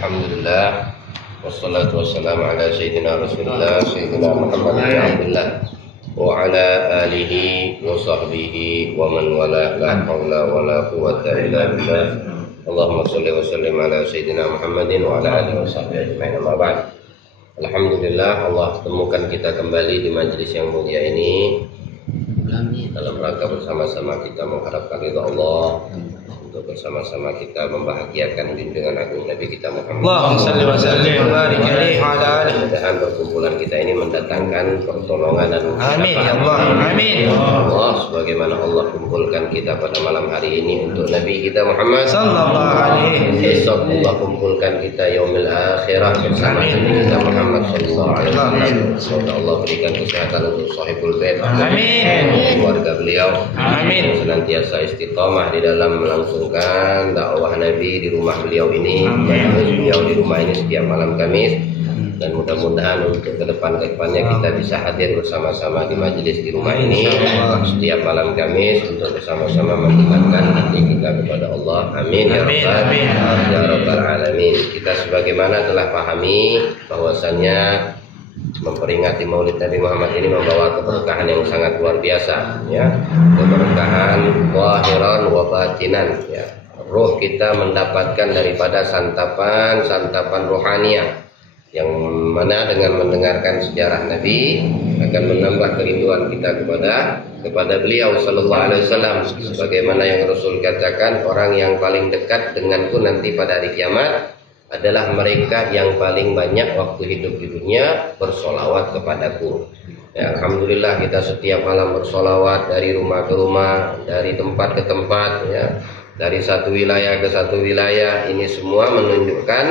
Alhamdulillah, wassalatu wassalamu ala sayyidina Rasulillah sayyidina Muhammad bin Abdullah wa ala alihi wa sahbihi wa man wala, la haula wa la quwwata illa billah. Allahumma shalli wa sallim ala sayyidina Muhammadin wa ala alihi wa sahbihi ajma'in. Amma ba'd. Alhamdulillah, Allah temukan kita kembali di majelis yang mulia ini dalam rangka bersama-sama kita mengharapkan ridha Allah, untuk bersama-sama kita membahagiakan junjungan agung Nabi kita Muhammad. Allahumma shalli wa sallim wa barik alaihi wa ala alihi. Mudah-mudahan perkumpulan kita ini mendatangkan pertolongan dan Amin ya Allah. Amin. Allah, sebagaimana Allah kumpulkan kita pada malam hari ini untuk Nabi kita Muhammad Sallallahu alaihi. Besok Allah kumpulkan kita yaumil akhirah bersama Nabi kita Muhammad sallallahu alaihi wasallam. Semoga Allah berikan kesehatan untuk sahibul bait. Amin. Keluarga beliau. Amin. Senantiasa istiqamah di dalam melangsungkan dakwah Nabi di rumah beliau ini, majelis beliau di rumah ini setiap malam Kamis, dan mudah-mudahan untuk kedepannya kita bisa hadir bersama-sama di majelis di rumah ini setiap malam Kamis untuk bersama-sama mendekatkan hati kita kepada Allah. Amin ya rabbal alamin. Kita sebagaimana telah pahami bahwasannya memperingati Maulid Nabi Muhammad ini membawa keberkahan yang sangat luar biasa, ya, keberkahan zahiran wa batinan, ya. Ruh kita mendapatkan daripada santapan rohaniah, yang mana dengan mendengarkan sejarah Nabi akan menambah kerinduan kita kepada beliau sallallahu alaihi wasallam, sebagaimana yang Rasul katakan, orang yang paling dekat denganku nanti pada hari kiamat adalah mereka yang paling banyak waktu hidup di dunia bersolawat kepadaku. Ya, alhamdulillah kita setiap malam bersolawat dari rumah ke rumah, dari tempat ke tempat, ya, dari satu wilayah ke satu wilayah. Ini semua menunjukkan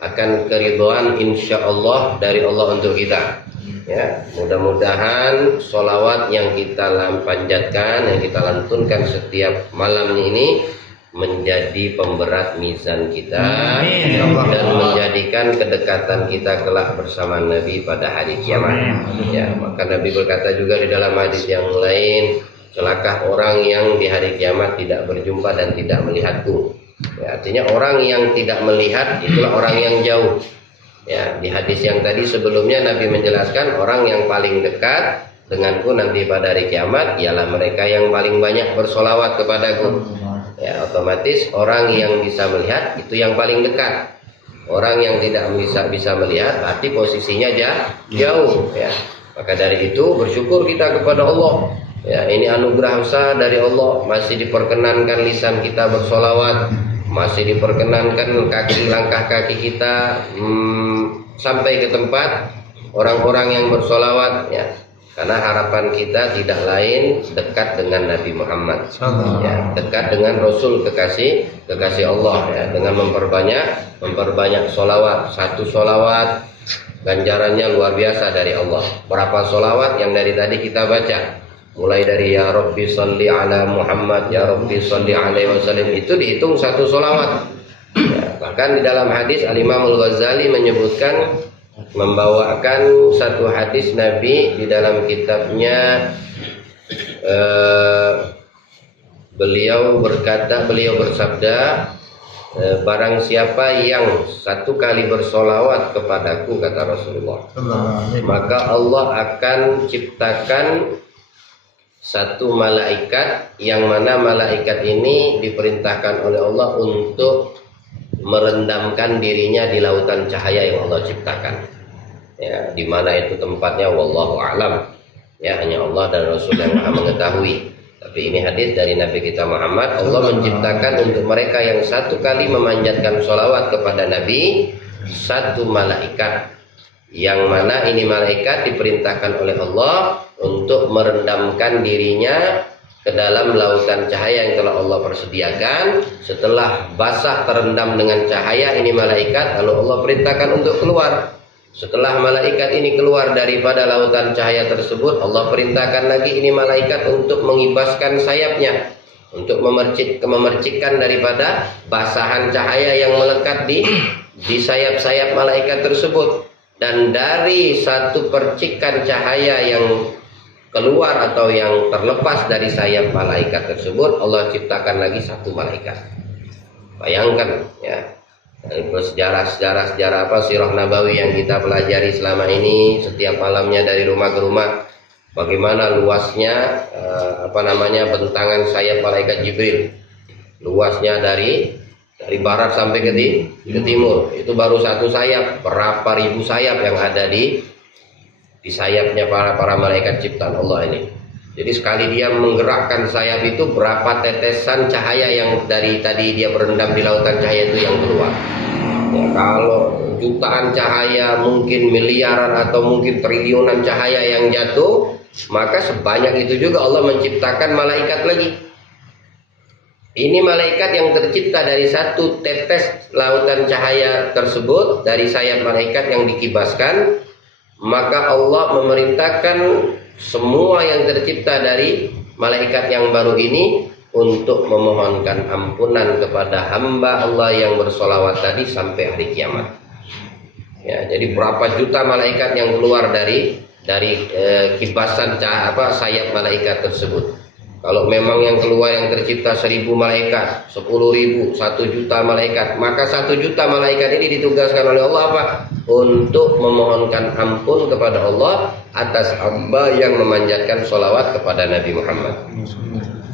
akan keridhaan insyaallah dari Allah untuk kita. Ya, mudah-mudahan solawat yang kita panjatkan, yang kita lantunkan setiap malam ini menjadi pemberat mizan kita. Amin, dan menjadikan kedekatan kita kelak bersama Nabi pada hari kiamat. Ya, maka Nabi berkata juga di dalam hadis yang lain, celaka orang yang di hari kiamat tidak berjumpa dan tidak melihatku. Ya, artinya orang yang tidak melihat itulah orang yang jauh. Ya, di hadis yang tadi sebelumnya Nabi menjelaskan orang yang paling dekat denganku nanti pada hari kiamat ialah mereka yang paling banyak bersolawat kepadaku. Ya, otomatis orang yang bisa melihat itu yang paling dekat. Orang yang tidak bisa melihat berarti posisinya jauh, ya. Maka dari itu bersyukur kita kepada Allah. Ya, ini anugerah besar dari Allah, masih diperkenankan lisan kita bersolawat, masih diperkenankan langkah kaki kita sampai ke tempat orang-orang yang bersolawat, ya. Karena harapan kita tidak lain dekat dengan Nabi Muhammad, ya, dekat dengan Rasul kekasih Allah, ya, dengan memperbanyak solawat. Satu solawat ganjarannya luar biasa dari Allah. Berapa solawat yang dari tadi kita baca, mulai dari ya Rabbi sholli ala Muhammad, ya Rabbi sholli alaihi wasallam, itu dihitung satu solawat. Ya, bahkan di dalam hadis Al-Imam Al-Ghazali menyebutkan, membawakan satu hadis Nabi di dalam kitabnya. Beliau bersabda, barang siapa yang satu kali bersolawat kepadaku, kata Rasulullah, maka Allah akan ciptakan satu malaikat, yang mana malaikat ini diperintahkan oleh Allah untuk merendamkan dirinya di lautan cahaya yang Allah ciptakan. Ya, di mana itu tempatnya wallahu a'lam. Ya, hanya Allah dan Rasul yang Maha mengetahui. Tapi ini hadis dari Nabi kita Muhammad. Allah menciptakan untuk mereka yang satu kali memanjatkan sholawat kepada Nabi satu malaikat, yang mana ini malaikat diperintahkan oleh Allah untuk merendamkan dirinya ke dalam lautan cahaya yang telah Allah persediakan. Setelah basah terendam dengan cahaya ini malaikat, lalu Allah perintahkan untuk keluar. Setelah malaikat ini keluar daripada lautan cahaya tersebut, Allah perintahkan lagi ini malaikat untuk mengibaskan sayapnya, untuk memercikkan daripada basahan cahaya yang melekat di sayap-sayap malaikat tersebut. Dan dari satu percikan cahaya yang keluar atau yang terlepas dari sayap malaikat tersebut, Allah ciptakan lagi satu malaikat. Bayangkan, ya, Sejarah apa sirah nabawi yang kita pelajari selama ini setiap malamnya dari rumah ke rumah, bagaimana luasnya bentangan sayap malaikat Jibril, luasnya dari barat sampai ke timur. Itu baru satu sayap, berapa ribu sayap yang ada di sayapnya para malaikat ciptaan Allah ini. Jadi sekali dia menggerakkan sayap itu, berapa tetesan cahaya yang dari tadi dia berendam di lautan cahaya itu yang keluar. Ya, kalau jutaan cahaya, mungkin miliaran atau mungkin triliunan cahaya yang jatuh, maka sebanyak itu juga Allah menciptakan malaikat lagi. Ini malaikat yang tercipta dari satu tetes lautan cahaya tersebut, dari sayap malaikat yang dikibaskan, maka Allah memerintahkan semua yang tercipta dari malaikat yang baru ini untuk memohonkan ampunan kepada hamba Allah yang bersolawat tadi sampai hari kiamat. Ya, jadi berapa juta malaikat yang keluar dari kibasan sayap malaikat tersebut. Kalau memang yang keluar yang tercipta 1000 malaikat, 10.000, 1 juta malaikat, maka 1 juta malaikat ini ditugaskan oleh Allah apa? Untuk memohonkan ampun kepada Allah atas hamba yang memanjatkan sholawat kepada Nabi Muhammad.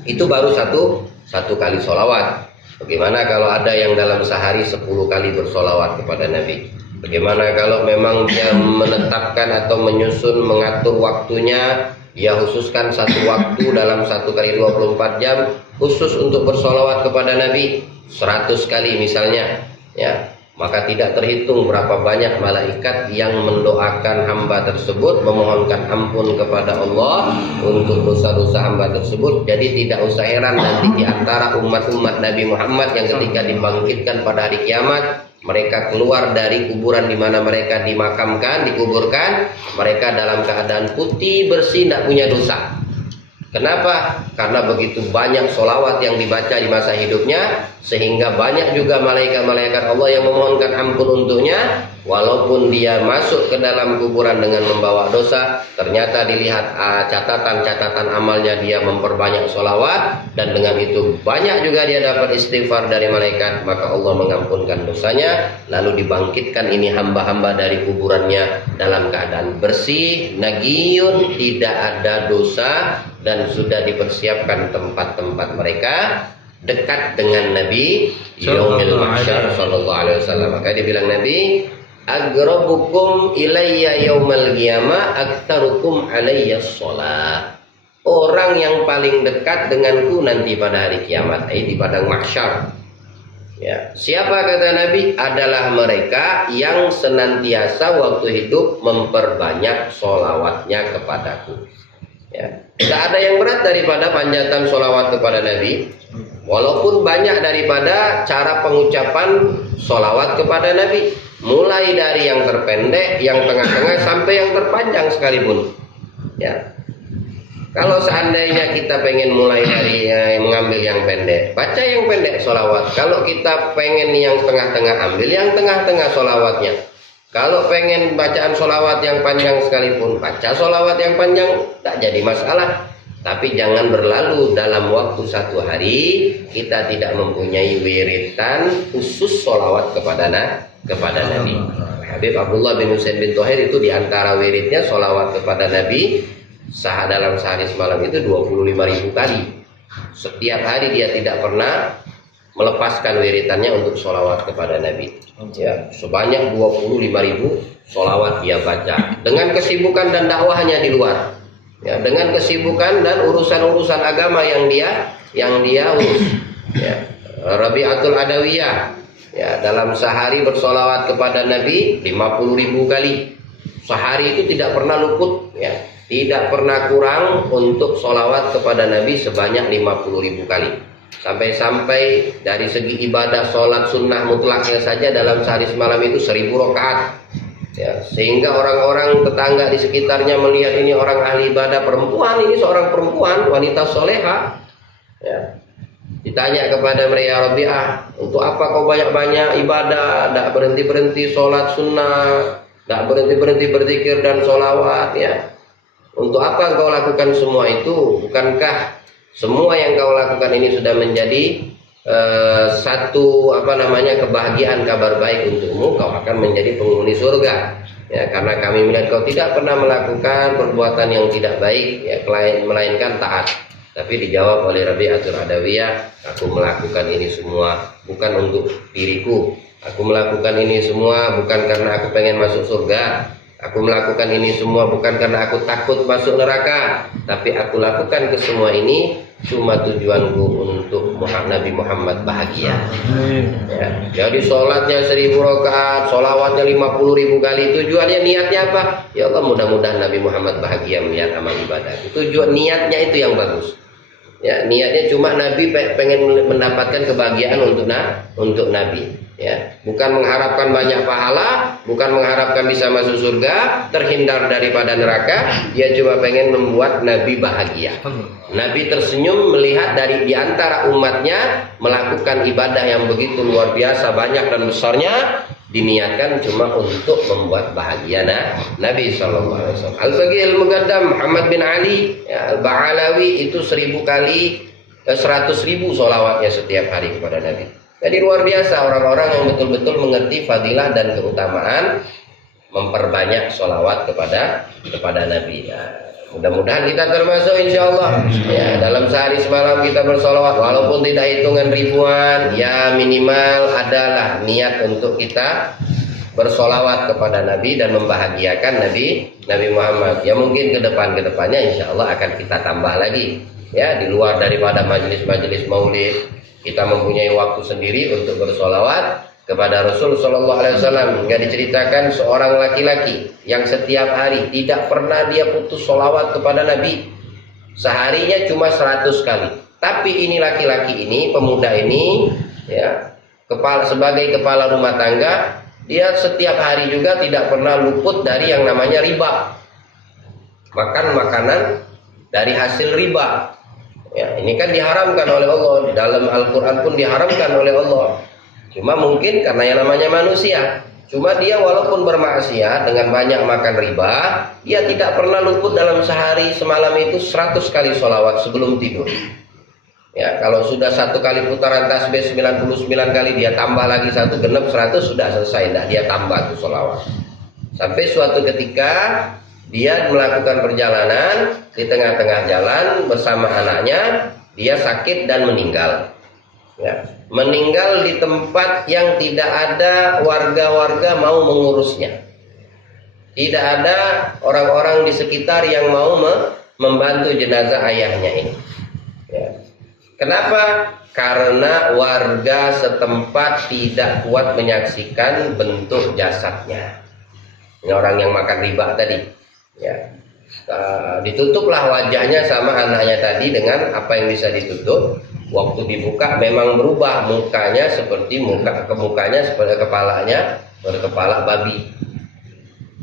Itu baru satu kali sholawat. Bagaimana kalau ada yang dalam sehari 10 kali bersolawat kepada Nabi? Bagaimana kalau memang dia menetapkan atau menyusun, mengatur waktunya, dia khususkan satu waktu dalam 1 kali 24 jam khusus untuk bersolawat kepada Nabi 100 kali misalnya, ya, maka tidak terhitung berapa banyak malaikat yang mendoakan hamba tersebut, memohonkan ampun kepada Allah untuk dosa-dosa hamba tersebut. Jadi tidak usah heran nanti di antara umat-umat Nabi Muhammad yang ketika dibangkitkan pada hari kiamat, mereka keluar dari kuburan di mana mereka dimakamkan, dikuburkan, mereka dalam keadaan putih, bersih, tidak punya dosa. Kenapa? Karena begitu banyak solawat yang dibaca di masa hidupnya, sehingga banyak juga malaikat-malaikat Allah yang memohonkan ampun untuknya. Walaupun dia masuk ke dalam kuburan dengan membawa dosa, ternyata dilihat catatan-catatan amalnya dia memperbanyak solawat, dan dengan itu banyak juga dia dapat istighfar dari malaikat, maka Allah mengampunkan dosanya. Lalu dibangkitkan ini hamba-hamba dari kuburannya dalam keadaan bersih, nagiyun, tidak ada dosa, dan sudah dipersiapkan tempat-tempat mereka dekat dengan Nabi Yaumil Mahsyar sallallahu alaihi wasallam. Maka dia bilang Nabi, agrabukum ilayya yaumal qiyamah aktsarukum alayya shalah. Orang yang paling dekat denganku nanti pada hari kiamat, di padang mahsyar. Ya, siapa kata Nabi? Adalah mereka yang senantiasa waktu hidup memperbanyak sholawatnya kepadaku. Ya, tidak ada yang berat daripada panjatan sholawat kepada Nabi, walaupun banyak daripada cara pengucapan sholawat kepada Nabi, mulai dari yang terpendek, yang tengah-tengah, sampai yang terpanjang sekalipun. Ya, kalau seandainya kita pengen mulai dari mengambil yang pendek, baca yang pendek sholawat. Kalau kita pengen yang tengah-tengah, ambil yang tengah-tengah sholawatnya. Kalau pengen bacaan sholawat yang panjang sekalipun, baca sholawat yang panjang, tak jadi masalah. Tapi jangan berlalu dalam waktu 1 hari kita tidak mempunyai wiritan khusus sholawat kepada Nabi. Habib Abdullah bin Husain bin Thohir itu diantara wiridnya sholawat kepada Nabi dalam sehari semalam itu 25.000 kali. Setiap hari dia tidak pernah melepaskan wiritannya untuk sholawat kepada Nabi. Ya, sebanyak 25.000 sholawat dia baca dengan kesibukan dan dakwahnya di luar. Ya, dengan kesibukan dan urusan-urusan agama yang dia urus. Ya, Rabi'atul Adawiyah, ya, dalam sehari bersolawat kepada Nabi 50.000 kali. Sehari itu tidak pernah luput, ya, tidak pernah kurang untuk solawat kepada Nabi sebanyak 50.000 kali. Sampai-sampai dari segi ibadah sholat sunnah mutlaknya saja dalam sehari semalam itu 1000 rakaat. Ya, sehingga orang-orang tetangga di sekitarnya melihat ini orang ahli ibadah perempuan, ini seorang perempuan, wanita soleha. Ya, ditanya kepada mereka, Rabi'ah, untuk apa kau banyak-banyak ibadah, tidak berhenti-berhenti sholat sunnah, tidak berhenti-berhenti berzikir dan sholawat, ya. Untuk apa kau lakukan semua itu? Bukankah semua yang kau lakukan ini sudah menjadi satu kebahagiaan, kabar baik untukmu, kau akan menjadi penghuni surga. Ya, karena kami melihat kau tidak pernah melakukan perbuatan yang tidak baik, ya, melainkan taat. Tapi dijawab oleh Rabi'atul Adawiyah, aku melakukan ini semua bukan untuk diriku. Aku melakukan ini semua bukan karena aku pengen masuk surga. Aku melakukan ini semua bukan karena aku takut masuk neraka. Tapi aku lakukan ke semua ini cuma tujuanku untuk Nabi Muhammad bahagia. Ya, jadi sholatnya 1000 rakaat, sholawatnya 50.000 kali. Tujuannya, niatnya apa? Ya Allah, mudah-mudahan Nabi Muhammad bahagia melihat amal ibadah. Tujuan niatnya itu yang bagus. Ya, niatnya cuma Nabi pengen mendapatkan kebahagiaan untuk Nabi. Ya, bukan mengharapkan banyak pahala, bukan mengharapkan bisa masuk surga, terhindar daripada neraka. Dia cuma pengen membuat Nabi bahagia. Nabi tersenyum melihat dari di antara umatnya melakukan ibadah yang begitu luar biasa banyak dan besarnya, diniatkan cuma untuk membuat bahagia Nabi SAW. Al-Faqih Al-Muqaddam Muhammad bin Ali Al-Ba'alawi itu 100.000 sholawatnya setiap hari kepada Nabi. Jadi luar biasa orang-orang yang betul-betul mengerti fadilah dan keutamaan memperbanyak sholawat kepada Nabi. Nah, mudah-mudahan kita termasuk, insya Allah. Ya, dalam sehari semalam kita bersolawat, walaupun tidak hitungan ribuan, ya minimal adalah niat untuk kita bersolawat kepada Nabi dan membahagiakan Nabi Muhammad. Ya mungkin kedepannya insya Allah akan kita tambah lagi. Ya, di luar daripada majelis-majelis maulid, kita mempunyai waktu sendiri untuk bersolawat kepada Rasul Sallallahu Alaihi Wasallam. Hingga diceritakan seorang laki-laki yang setiap hari tidak pernah dia putus solawat kepada Nabi. Seharinya cuma 100 kali. Tapi ini laki-laki ini, pemuda ini, ya, sebagai kepala rumah tangga, dia setiap hari juga tidak pernah luput dari yang namanya riba. Makan makanan dari hasil riba. Ya, ini kan diharamkan oleh Allah. Di dalam Al-Quran pun diharamkan oleh Allah. Cuma mungkin karena yang namanya manusia. Cuma dia walaupun bermaksiat dengan banyak makan riba, dia tidak pernah luput dalam sehari semalam itu 100 kali sholawat sebelum tidur. Ya, kalau sudah 1 kali putaran tasbih 99 kali, dia tambah lagi 1 genep 100, sudah selesai. Tidak, dia tambah tuh sholawat. Sampai suatu ketika dia melakukan perjalanan, di tengah-tengah jalan bersama anaknya, dia sakit dan meninggal. Ya, meninggal di tempat yang tidak ada warga-warga mau mengurusnya. Tidak ada orang-orang di sekitar yang mau membantu jenazah ayahnya ini. Ya. Kenapa? Karena warga setempat tidak kuat menyaksikan bentuk jasadnya. Ini orang yang makan riba tadi. Ya. Ditutuplah wajahnya sama anaknya tadi dengan apa yang bisa ditutup. Waktu dibuka memang berubah mukanya seperti kepalanya berkepala babi.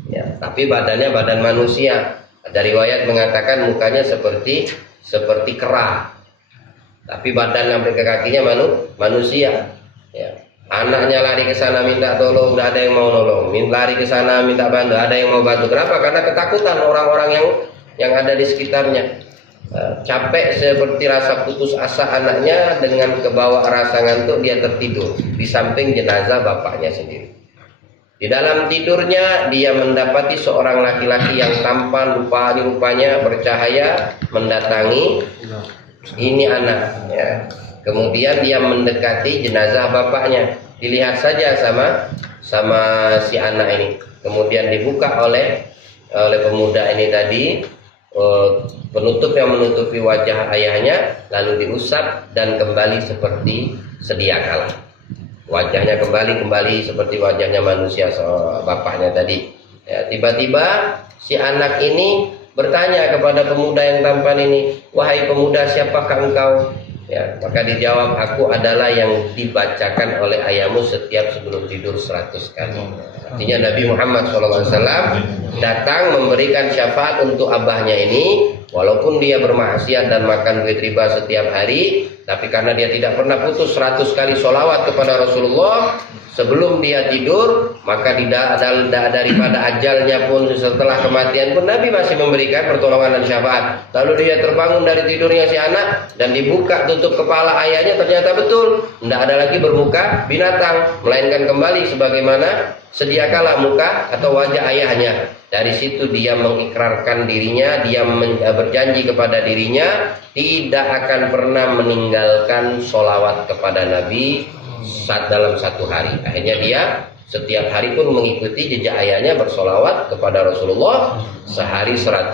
Ya, tapi badannya badan manusia. Ada riwayat mengatakan mukanya seperti kera. Tapi badan sampai ke kakinya manusia. Ya. Anaknya lari ke sana minta tolong, tidak ada yang mau nolong. Lari ke sana minta bantu, ada yang mau bantu. Kenapa? Karena ketakutan orang-orang yang ada di sekitarnya. Capek seperti rasa putus asa anaknya, dengan kebawa rasa ngantuk dia tertidur di samping jenazah bapaknya sendiri. Di dalam tidurnya dia mendapati seorang laki-laki yang tampan, rupanya bercahaya mendatangi ini anak. Ya. Kemudian dia mendekati jenazah bapaknya. Dilihat saja sama si anak ini. Kemudian dibuka oleh pemuda ini tadi penutup yang menutupi wajah ayahnya, lalu diusap dan kembali seperti sedia kala. Wajahnya kembali seperti wajahnya manusia bapaknya tadi. Ya, tiba-tiba si anak ini bertanya kepada pemuda yang tampan ini, "Wahai pemuda, siapakah engkau?" Ya, maka dijawab, "Aku adalah yang dibacakan oleh ayahmu setiap sebelum tidur 100 kali." Artinya Nabi Muhammad SAW datang memberikan syafaat untuk abahnya ini, walaupun dia bermaksiat dan makan duit riba setiap hari, tapi karena dia tidak pernah putus 100 kali sholawat kepada Rasulullah, sebelum dia tidur, maka tidak daripada ajalnya pun setelah kematian pun Nabi masih memberikan pertolongan dan syafaat. Lalu dia terbangun dari tidurnya si anak dan dibuka tutup kepala ayahnya, ternyata betul tidak ada lagi bermuka binatang, melainkan kembali sebagaimana sedia kala muka atau wajah ayahnya. Dari situ dia mengikrarkan dirinya, dia berjanji kepada dirinya tidak akan pernah meninggalkan sholawat kepada Nabi dalam satu hari. Akhirnya dia setiap hari pun mengikuti jejak ayahnya bersolawat kepada Rasulullah sehari 100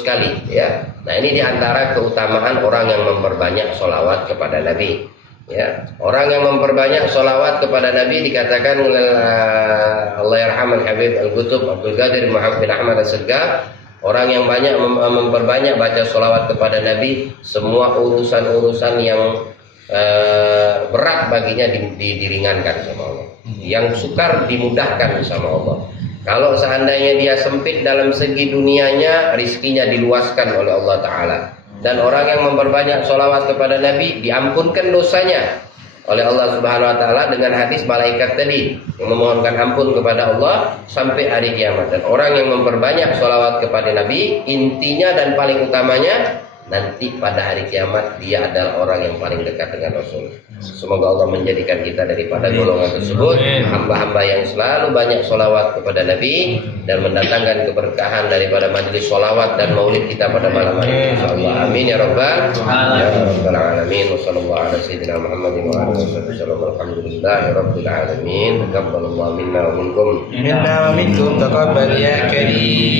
kali ya. Nah, ini diantara keutamaan orang yang memperbanyak solawat kepada Nabi ya. Orang yang memperbanyak solawat kepada Nabi dikatakan Allah yarhamul Habib Al-Qutub Abdul Qadir Muhammad bin Ahmad As-Segaf, orang yang banyak memperbanyak baca solawat kepada Nabi, semua urusan-urusan yang berat baginya diringankan sama Allah, yang sukar dimudahkan sama Allah. Kalau seandainya dia sempit dalam segi dunianya, rizkinya diluaskan oleh Allah Ta'ala. Dan orang yang memperbanyak sholawat kepada Nabi diampunkan dosanya oleh Allah Subhanahu Wa Ta'ala dengan hadis malaikat tadi yang memohonkan ampun kepada Allah sampai hari kiamat. Dan orang yang memperbanyak sholawat kepada Nabi, intinya dan paling utamanya nanti pada hari kiamat dia adalah orang yang paling dekat dengan Rasul. Semoga Allah menjadikan kita daripada golongan tersebut, hamba-hamba yang selalu banyak sholawat kepada Nabi dan mendatangkan keberkahan daripada majelis sholawat dan maulid kita pada malam hari. Insyaallah. Amin ya rabbal alamin. Wassallallahu ala sayyidina Muhammadin wa alihi wasallam. Alhamdulillahi rabbil alamin. Taqabbalallahu minna wa minkum. Minna wa minkum taqabbal ya karim.